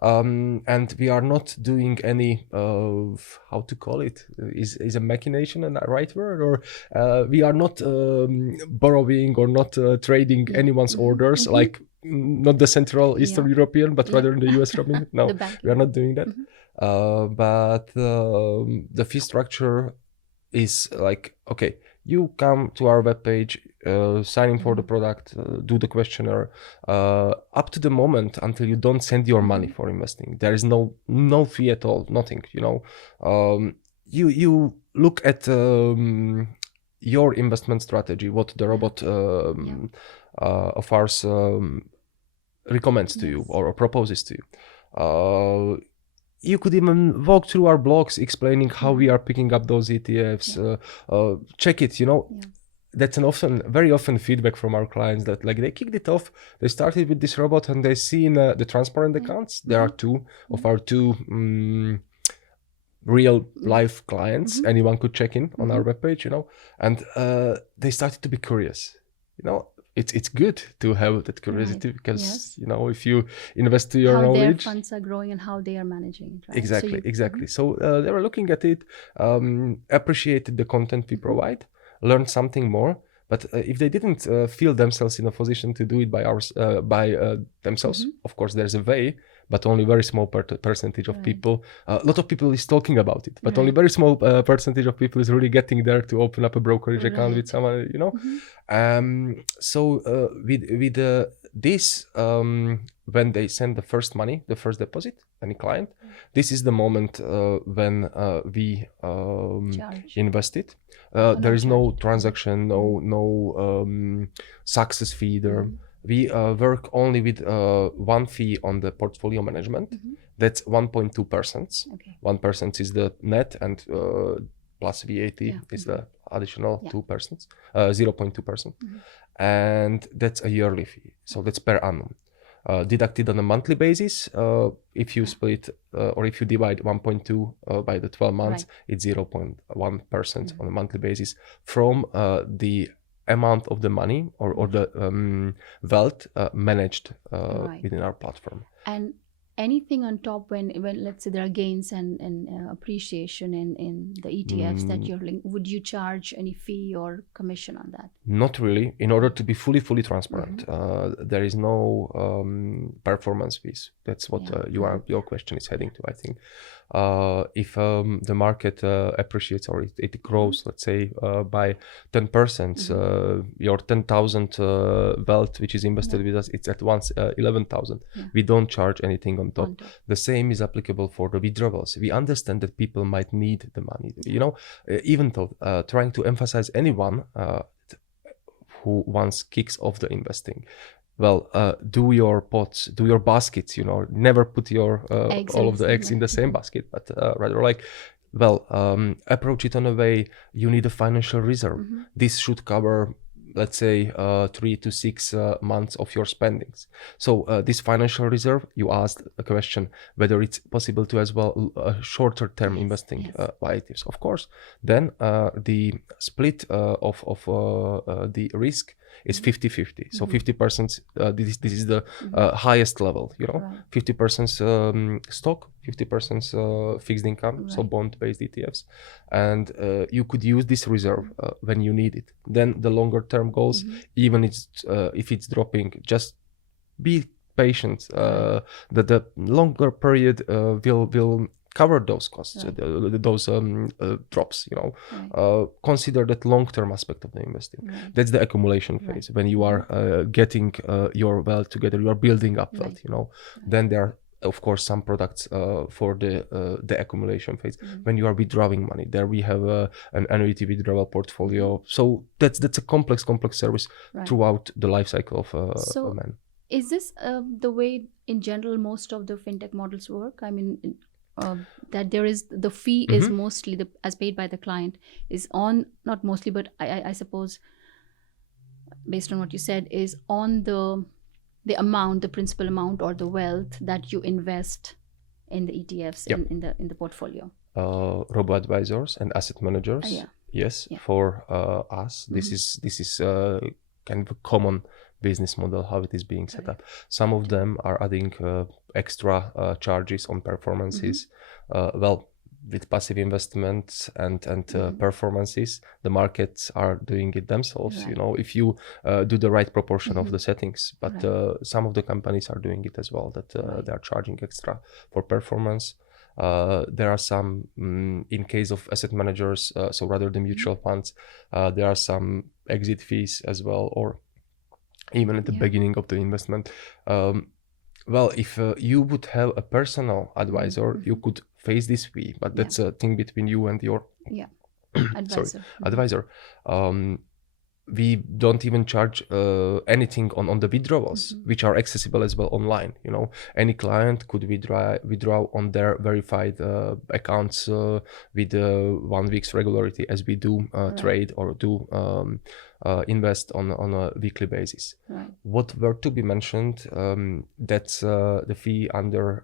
And we are not doing any how to call it, is a machination a right word, or we are not borrowing or not trading anyone's orders, like not the Central Eastern European, but rather in the US Robin. No, we are not doing that. But the fee structure is like, okay, you come to our webpage, sign in for the product, do the questionnaire, up to the moment until you don't send your money for investing. There is no fee at all, nothing. You look at your investment strategy, what the robot of ours recommends to you or proposes to you. You could even walk through our blogs explaining how we are picking up those ETFs. Check it, That's very often feedback from our clients that like they kicked it off. They started with this robot and they see in the transparent accounts. There are two of our real life clients. Anyone could check in on our webpage, and they started to be curious. It's good to have that curiosity because if you invest to your how knowledge, their funds are growing and how they are managing it, right? Exactly. So they were looking at it, appreciated the content we provide, learned something more. But if they didn't feel themselves in a position to do it by themselves, of course there's a way, but only very small percentage of people. A lot of people is talking about it, but only very small percentage of people is really getting there to open up a brokerage account with someone, So with this, when they send the first money, the first deposit, any client, this is the moment when we invest it. There is no transaction, no success fee there. We work only with one fee on the portfolio management. That's 1.2%. 1% is the net, and plus VAT is the additional 2%, 0.2%. And that's a yearly fee. So that's per annum. Deducted on a monthly basis. If you split or if you divide 1.2 by the 12 months, it's 0.1% on a monthly basis from the amount of the money or the wealth managed within our platform. And anything on top when let's say there are gains and appreciation in the ETFs that you're linked, would you charge any fee or commission on that? Not really. In order to be fully transparent, there is no performance fees. That's what your question is heading to, I think. If the market appreciates or it grows, let's say by 10%, your 10,000 wealth which is invested with us, it's at once 11,000. We don't charge anything on top. The same is applicable for the withdrawals. We understand that people might need the money. Even though trying to emphasize anyone who once kicks off the investing. Well, do your pots, do your baskets, never put your all of the eggs in the same basket, but rather approach it on a way you need a financial reserve. This should cover, let's say, 3 to 6 months of your spendings. So this financial reserve, you asked a question whether it's possible to as well shorter term investing by ETFs. Of course, then the split of the risk is 50-50. So 50%, this is the highest level, 50% stock, 50% fixed income, so bond-based ETFs. And you could use this reserve when you need it. Then the longer term goals, even if it's dropping, just be patient. The longer period will cover those costs, those drops. Consider that long-term aspect of the investing. That's the accumulation phase, when you are getting your wealth together, you are building up wealth. Then there are, of course, some products for the accumulation phase, when you are withdrawing money. There we have an annuity withdrawal portfolio. So that's a complex service throughout the life cycle of a man. Is this the way in general most of the fintech models work? I mean, that there is the fee is mostly as paid by the client is on, not mostly, but I suppose based on what you said, is on the amount, the principal amount or the wealth that you invest in the ETFs in the portfolio. Robo advisors and asset managers. For us, this is kind of a common business model, how it is being set up. Some of them are adding extra charges on performances. With passive investments and performances, the markets are doing it themselves. If you do the right proportion of the settings. But some of the companies are doing it as well, that they are charging extra for performance. There are some, in case of asset managers, so rather than mutual funds, there are some exit fees as well, or even at the beginning of the investment. If you would have a personal advisor, you could face this fee, but that's a thing between you and your advisor. We don't even charge anything on the withdrawals, which are accessible as well online. Any client could withdraw on their verified accounts with 1 week's regularity, as we do trade or do invest on a weekly basis. What were to be mentioned, that's the fee under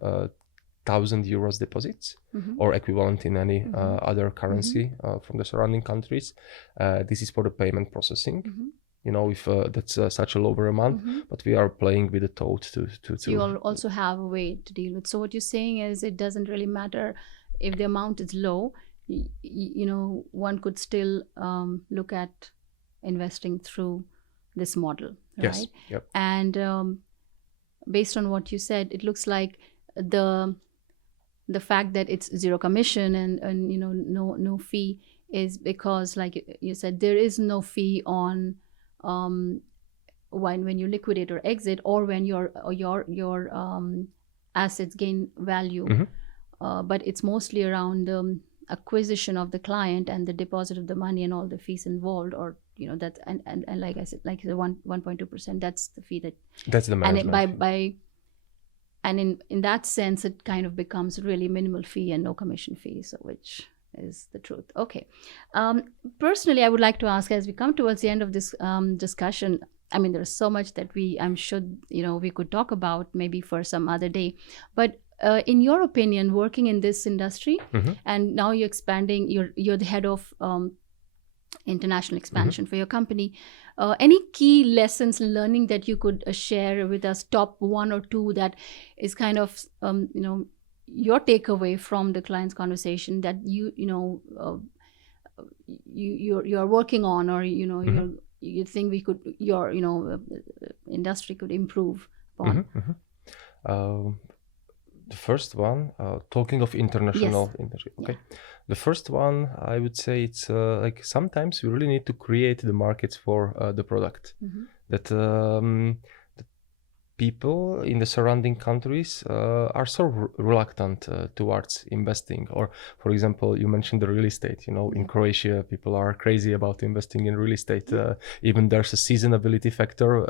1,000 euros deposits or equivalent in any other currency from the surrounding countries. This is for the payment processing. If that's such a lower amount, but we are playing with the toad to So you also have a way to deal with. So what you're saying is it doesn't really matter if the amount is low. One could still look at investing through this model, right? Yes. And based on what you said, it looks like the fact that it's zero commission and no fee is because, like you said, there is no fee on when you liquidate or exit, or when your assets gain value. But it's mostly around acquisition of the client and the deposit of the money and all the fees involved, or that and like I said, like the 1.2%, that's the fee that's the management fee. And in that sense, it kind of becomes really minimal fee and no commission fee, so which is the truth. Okay. Personally, I would like to ask, as we come towards the end of this discussion, I mean, there's so much that I'm sure we could talk about maybe for some other day. But in your opinion, working in this industry, and now you're expanding, you're the head of international expansion for your company. Any key lessons learning that you could share with us, top 1 or 2, that is kind of your takeaway from the client's conversation that you're working on, or you think your industry could improve upon? The first one, talking of international industry. Okay. Yeah. The first one, I would say it's like sometimes we really need to create the markets for the product. That people in the surrounding countries are so reluctant towards investing. Or, for example, you mentioned the real estate. In Croatia, people are crazy about investing in real estate. Even there's a seasonability factor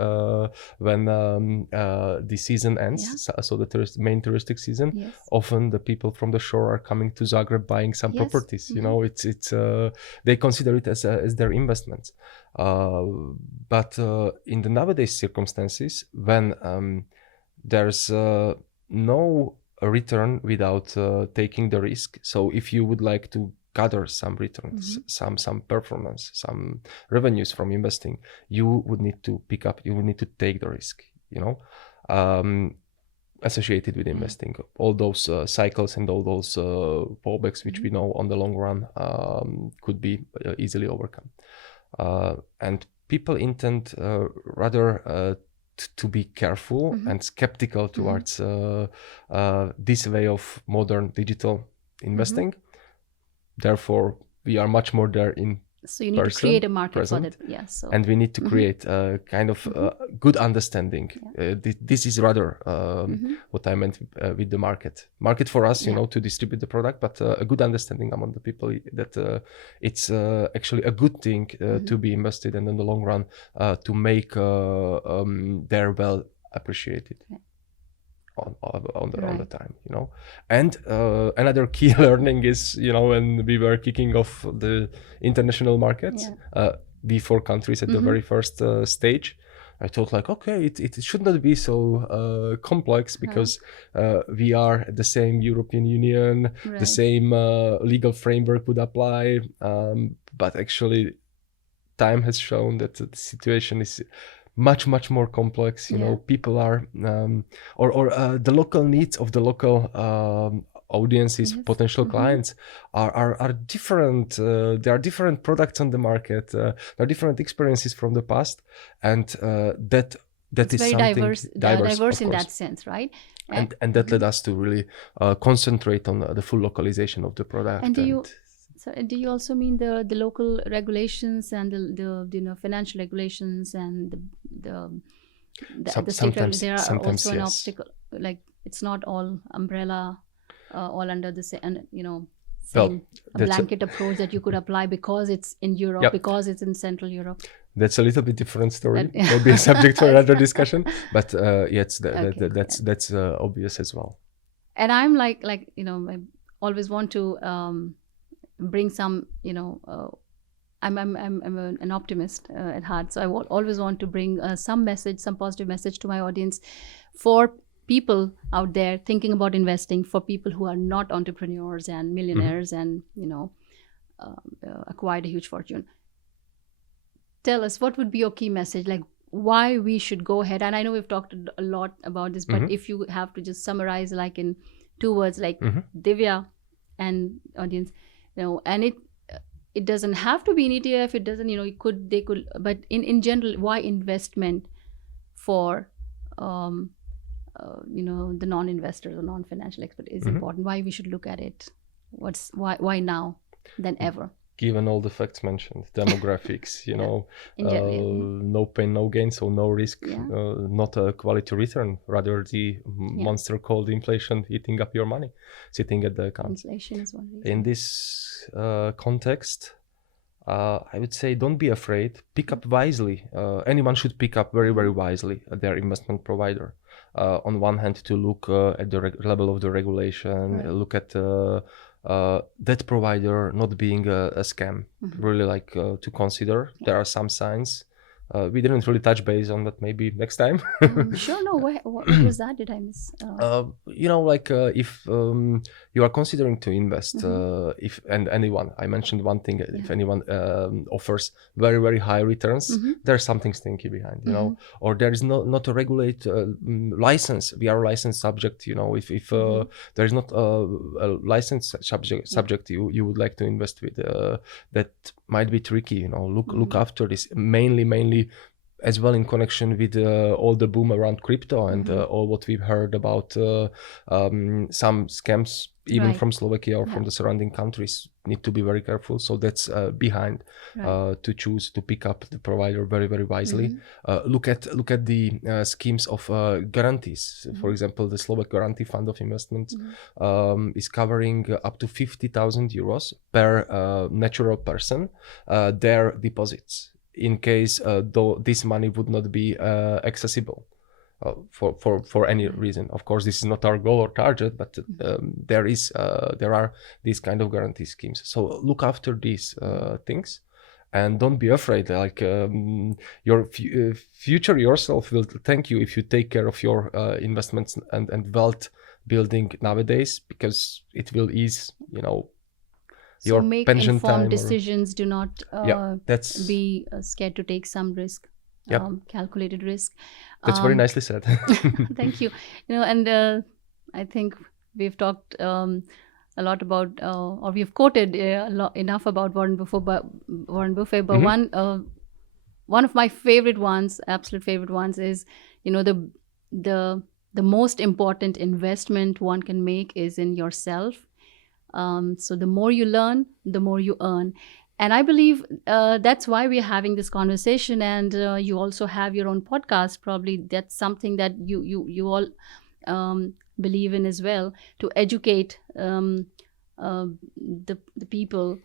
when the season ends. So the main touristic season. Often the people from the shore are coming to Zagreb buying some properties. It's they consider it as their investments. But in the nowadays circumstances, when there's no return without taking the risk. So if you would like to gather some returns, some performance, some revenues from investing, you would need to take the risk, associated with investing. All those cycles and all those fallbacks, which we know on the long run could be easily overcome. And people intend rather to be careful and skeptical towards this way of modern digital investing. Therefore, we are much more there in so you need to create a market for that. And we need to create a kind of good understanding. This is rather what I meant with the market. Market for us, to distribute the product, but a good understanding among the people that it's actually a good thing to be invested, and in the long run to make their well appreciated. On the time, and another key learning is, when we were kicking off the international markets, before countries at the very first stage, I thought like, okay, it should not be so complex, because we are the same European Union, the same legal framework would apply, but actually time has shown that the situation is much more complex. People are or the local needs of the local audiences, potential clients are different. There are different products on the market. There are different experiences from the past, and that it's is very something diverse in that sense, right? And that led us to really concentrate on the full localization of the product. And do you also mean the local regulations and the financial regulations and the state regulations? There are also an obstacle, like it's not all umbrella, all under the same, same blanket approach that you could apply because it's in Europe, because it's in Central Europe. That's a little bit different story. Maybe a subject for another discussion. But that's obvious as well. And I'm like I always want to bring some, I'm an optimist at heart, so I always want to bring some positive message to my audience, for people out there thinking about investing, for people who are not entrepreneurs and millionaires and acquired a huge fortune. Tell us, what would be your key message, like why we should go ahead? And I know we've talked a lot about this, but if you have to just summarize, like in 2 words, like Divya and audience, and it doesn't have to be an ETF. It doesn't, they could, but in general, why investment for, the non-investors or non-financial expert is important. Why we should look at it? Why now than ever? Given all the facts mentioned, demographics, no pain, no gain, so no risk, not a quality return, rather the monster called inflation eating up your money, sitting at the account. Inflation is one reason. In this context, I would say don't be afraid, pick up wisely. Anyone should pick up very, very wisely their investment provider. On one hand, to look at the level of the regulation, look at that provider not being a scam, really like to consider. There are some signs. We didn't really touch base on that, maybe next time. Sure, no, what was that? Did I miss? If you are considering to invest, and anyone, I mentioned one thing, if anyone offers very, very high returns, there's something stinky behind, or there is not a regulate license. We are a license subject, if there is not a license subject you would like to invest with, that might be tricky, look after this. Mainly as well in connection with all the boom around crypto and all what we've heard about some scams, even from Slovakia or from the surrounding countries, need to be very careful. So that's behind to choose to pick up the provider very, very wisely. Look at the schemes of guarantees. For example, the Slovak Guarantee Fund of Investment is covering up to 50,000 euros per natural person, their deposits, in case though this money would not be accessible for any reason. Of course, this is not our goal or target, but there are these kind of guarantee schemes. So look after these things, and don't be afraid. Like your future yourself will thank you if you take care of your investments and wealth building nowadays, because it will ease, your so make pension informed time decisions. Do not be scared to take some risk, calculated risk. That's very nicely said. Thank you. And I think we've talked a lot about, or we've quoted enough about Warren Buffett. But one of my favorite ones, absolute favorite ones, is the most important investment one can make is in yourself. So the more you learn, the more you earn. And I believe that's why we're having this conversation. And you also have your own podcast. Probably that's something that you all believe in as well, to educate the people.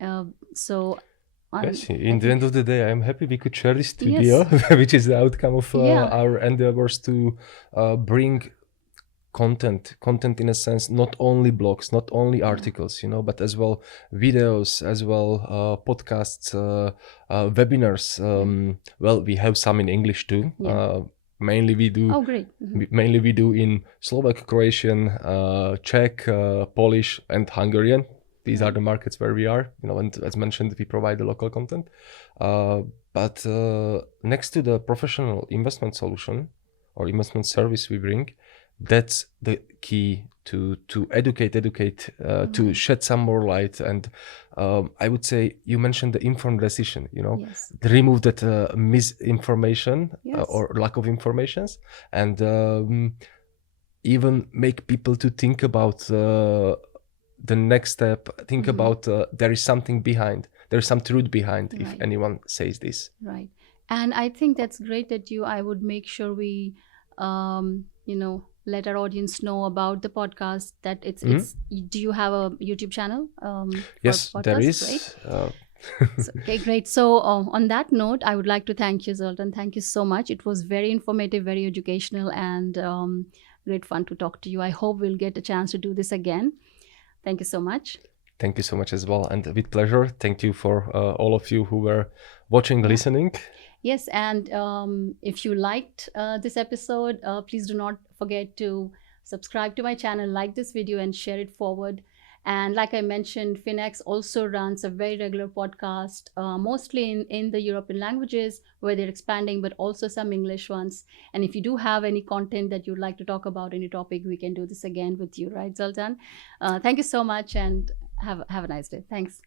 Yes, in the end of the day, I'm happy we could share this studio, which is the outcome of our endeavors to bring content in a sense, not only blogs, not only articles, but as well videos, as well podcasts, webinars. Well, we have some in English too. Mainly we do. Oh, great. Mainly we do in Slovak, Croatian, Czech, Polish, and Hungarian. These are the markets where we are. And as mentioned, we provide the local content. But next to the professional investment solution or investment service we bring, that's the key to educate, to shed some more light. And I would say, you mentioned the informed decision, remove that misinformation or lack of informations, and even make people to think about the next step, think about there is something behind, there is some truth behind if anyone says this. Right. And I think that's great that I would make sure we let our audience know about the podcast, that it's do you have a YouTube channel? Yes, there is. Okay, great. So on that note, I would like to thank you, Zoltan. Thank you so much. It was very informative, very educational, and great fun to talk to you. I hope we'll get a chance to do this again. Thank you so much. Thank you so much as well, and with pleasure. Thank you for all of you who were watching, listening. Yes, and if you liked this episode, please do not forget to subscribe to my channel, like this video, and share it forward. And like I mentioned, Finax also runs a very regular podcast, mostly in the European languages, where they're expanding, but also some English ones. And if you do have any content that you'd like to talk about, any topic, we can do this again with you, right, Zoltan? Thank you so much, and have a nice day. Thanks.